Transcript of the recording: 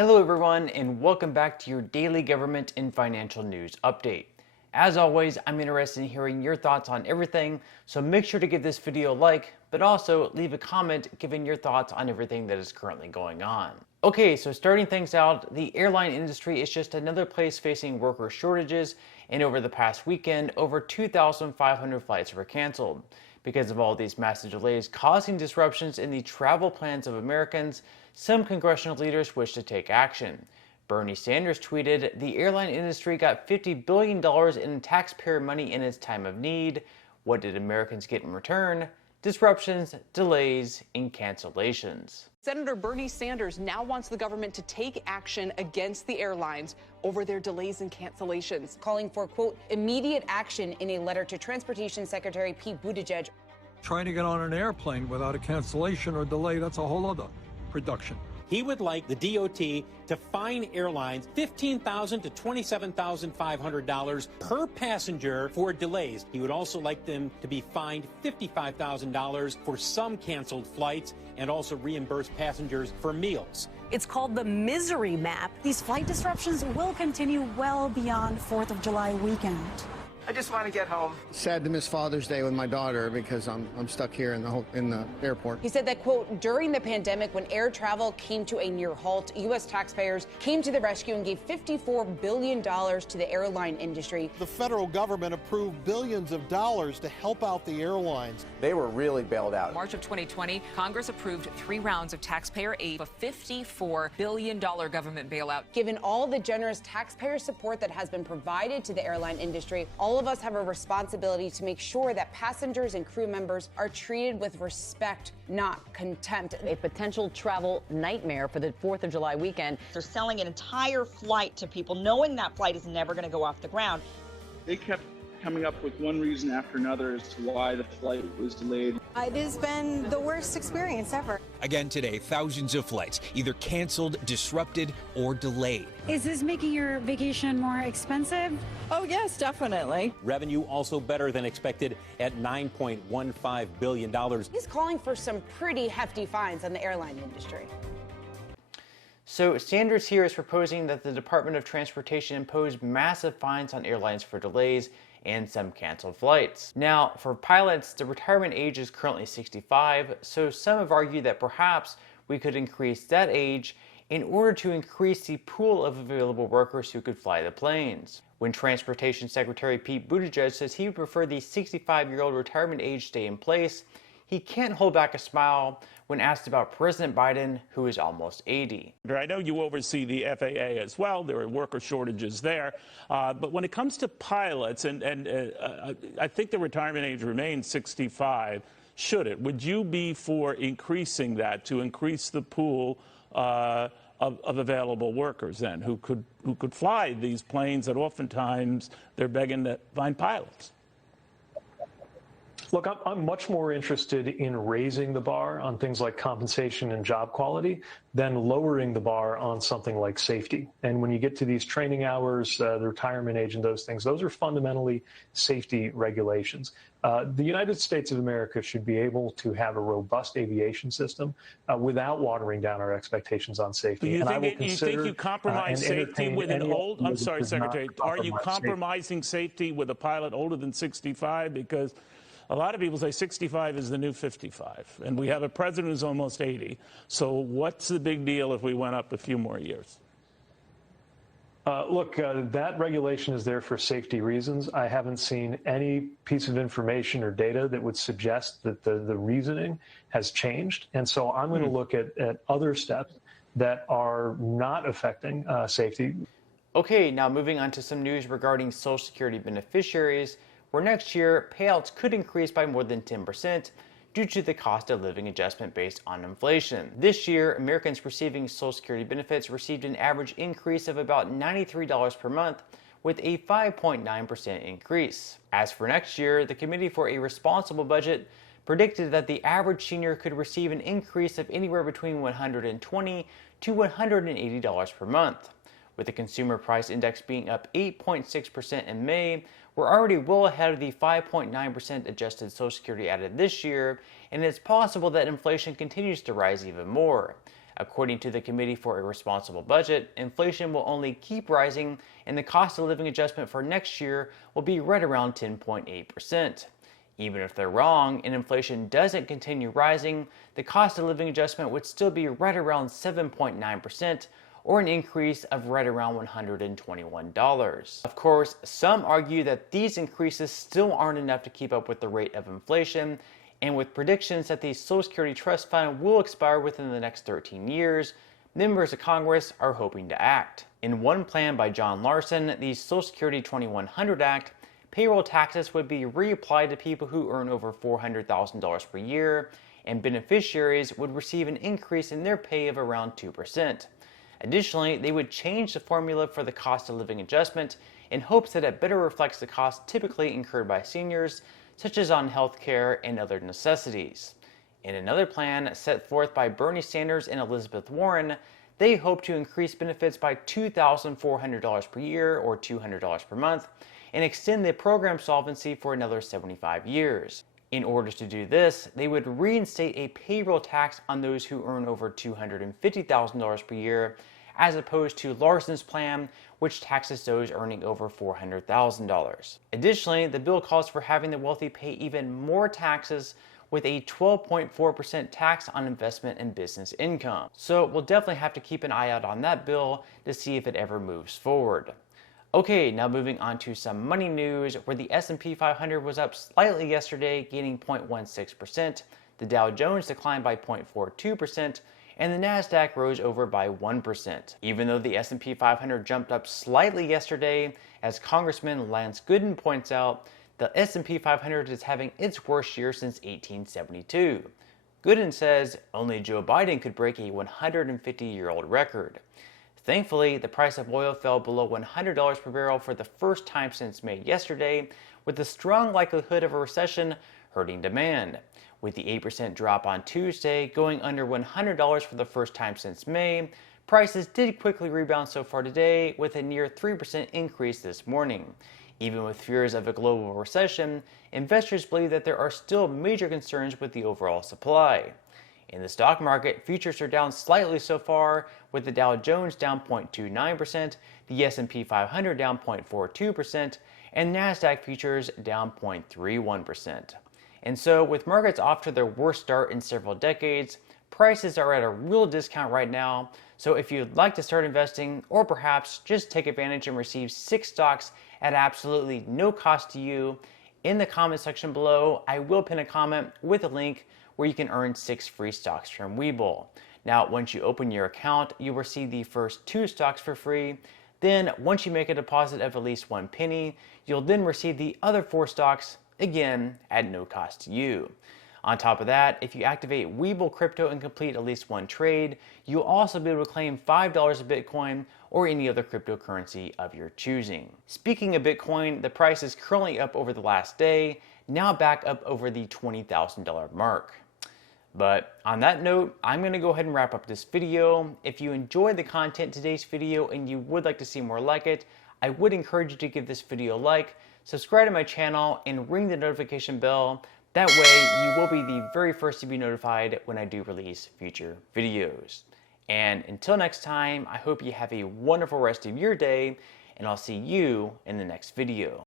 Hello everyone, and welcome back to your daily government and financial news update. As always, I'm interested in hearing your thoughts on everything, so make sure to give this video a like, but also leave a comment giving your thoughts on everything that is currently going on. Okay, so starting things out, the airline industry is just another place facing worker shortages, and over the past weekend, over 2,500 flights were canceled. Because of all these massive delays causing disruptions in the travel plans of Americans, some congressional leaders wish to take action. Bernie Sanders tweeted, "The airline industry got $50 billion in taxpayer money in its time of need. What did Americans get in return? Disruptions, delays, and cancellations." Senator Bernie Sanders now wants the government to take action against the airlines over their delays and cancellations, calling for, quote, immediate action in a letter to Transportation Secretary Pete Buttigieg. Trying to get on an airplane without a cancellation or delay, that's a whole other production. He would like the DOT to fine airlines $15,000 to $27,500 per passenger for delays. He would also like them to be fined $55,000 for some canceled flights and also reimburse passengers for meals. It's called the misery map. These flight disruptions will continue well beyond 4th of July weekend. I just want to get home. Sad to miss Father's Day with my daughter because I'm stuck here in the airport. He said that, quote, during the pandemic, when air travel came to a near halt, U.S. taxpayers came to the rescue and gave $54 billion to the airline industry. The federal government approved billions of dollars to help out the airlines. They were really bailed out. March of 2020, Congress approved 3 rounds of taxpayer aid, a $54 billion government bailout. Given all the generous taxpayer support that has been provided to the airline industry, all of us have a responsibility to make sure that passengers and crew members are treated with respect, not contempt. A potential travel nightmare for the 4th of July weekend. They're selling an entire flight to people, knowing that flight is never going to go off the ground. They kept coming up with one reason after another as to why the flight was delayed. It has been the worst experience ever. Again today, thousands of flights either canceled, disrupted, or delayed. Is this making your vacation more expensive? Oh, yes, definitely. Revenue also better than expected at $9.15 billion. He's calling for some pretty hefty fines on the airline industry. So Sanders here is proposing that the Department of Transportation impose massive fines on airlines for delays and some canceled flights. Now, for pilots, the retirement age is currently 65, so some have argued that perhaps we could increase that age in order to increase the pool of available workers who could fly the planes. When Transportation Secretary Pete Buttigieg says he would prefer the 65-year-old retirement age stay in place, he can't hold back a smile when asked about President Biden, who is almost 80. I know you oversee the FAA as well. There are worker shortages there. But when it comes to pilots, and I think the retirement age remains 65, should it? Would you be for increasing that to increase the pool of available workers then who could fly these planes that oftentimes they're begging to find pilots? Look, I'm much more interested in raising the bar on things like compensation and job quality than lowering the bar on something like safety. And when you get to these training hours, the retirement age and those things, those are fundamentally safety regulations. The United States of America should be able to have a robust aviation system without watering down our expectations on safety. Do you think you compromise safety with an old, I'm sorry, Secretary, are you compromising safety with a pilot older than 65? Because a lot of people say 65 is the new 55, and we have a president who's almost 80. So what's the big deal if we went up a few more years? Look, that regulation is there for safety reasons. I haven't seen any piece of information or data that would suggest that the reasoning has changed. And so I'm going to look at other steps that are not affecting safety. Okay, now moving on to some news regarding Social Security beneficiaries, where next year payouts could increase by more than 10% due to the cost of living adjustment based on inflation. This year, Americans receiving Social Security benefits received an average increase of about $93 per month, with a 5.9% increase. As for next year, the Committee for a Responsible Budget predicted that the average senior could receive an increase of anywhere between $120 to $180 per month. With the Consumer Price Index being up 8.6% in May, we're already well ahead of the 5.9% adjusted Social Security added this year, and it's possible that inflation continues to rise even more. According to the Committee for a Responsible Budget, inflation will only keep rising and the cost of living adjustment for next year will be right around 10.8%. Even if they're wrong and inflation doesn't continue rising, the cost of living adjustment would still be right around 7.9%, or an increase of right around $121. Of course, some argue that these increases still aren't enough to keep up with the rate of inflation, and with predictions that the Social Security Trust Fund will expire within the next 13 years, members of Congress are hoping to act. In one plan by John Larson, the Social Security 2100 Act, payroll taxes would be reapplied to people who earn over $400,000 per year, and beneficiaries would receive an increase in their pay of around 2%. Additionally, they would change the formula for the cost of living adjustment in hopes that it better reflects the costs typically incurred by seniors, such as on health care and other necessities. In another plan set forth by Bernie Sanders and Elizabeth Warren, they hope to increase benefits by $2,400 per year or $200 per month and extend the program solvency for another 75 years. In order to do this, they would reinstate a payroll tax on those who earn over $250,000 per year, as opposed to Larson's plan, which taxes those earning over $400,000. Additionally, the bill calls for having the wealthy pay even more taxes, with a 12.4% tax on investment and business income. So we'll definitely have to keep an eye out on that bill to see if it ever moves forward. Okay, now moving on to some money news, where the S&P 500 was up slightly yesterday, gaining 0.16%, the Dow Jones declined by 0.42%, and the NASDAQ rose over by 1%. Even though the S&P 500 jumped up slightly yesterday, as Congressman Lance Gooden points out, the S&P 500 is having its worst year since 1872. Gooden says only Joe Biden could break a 150-year-old record. Thankfully, the price of oil fell below $100 per barrel for the first time since May yesterday, with the strong likelihood of a recession hurting demand. With the 8% drop on Tuesday going under $100 for the first time since May, prices did quickly rebound so far today, with a near 3% increase this morning. Even with fears of a global recession, investors believe that there are still major concerns with the overall supply. In the stock market, futures are down slightly so far, with the Dow Jones down 0.29%, the S&P 500 down 0.42%, and NASDAQ futures down 0.31%. And so, with markets off to their worst start in several decades, prices are at a real discount right now. So if you'd like to start investing, or perhaps just take advantage and receive 6 stocks at absolutely no cost to you, in the comment section below, I will pin a comment with a link where you can earn 6 free stocks from Webull. Now, once you open your account, you'll receive the first 2 stocks for free. Then, once you make a deposit of at least 1 penny, you'll then receive the other 4 stocks, again, at no cost to you. On top of that, if you activate Webull Crypto and complete at least 1 trade, you'll also be able to claim $5 of Bitcoin or any other cryptocurrency of your choosing. Speaking of Bitcoin, the price is currently up over the last day, now back up over the $20,000 mark. But on that note, I'm going to go ahead and wrap up this video. If you enjoyed the content in today's video and you would like to see more like it, I would encourage you to give this video a like, subscribe to my channel, and ring the notification bell. That way, you will be the very first to be notified when I do release future videos. And until next time, I hope you have a wonderful rest of your day, and I'll see you in the next video.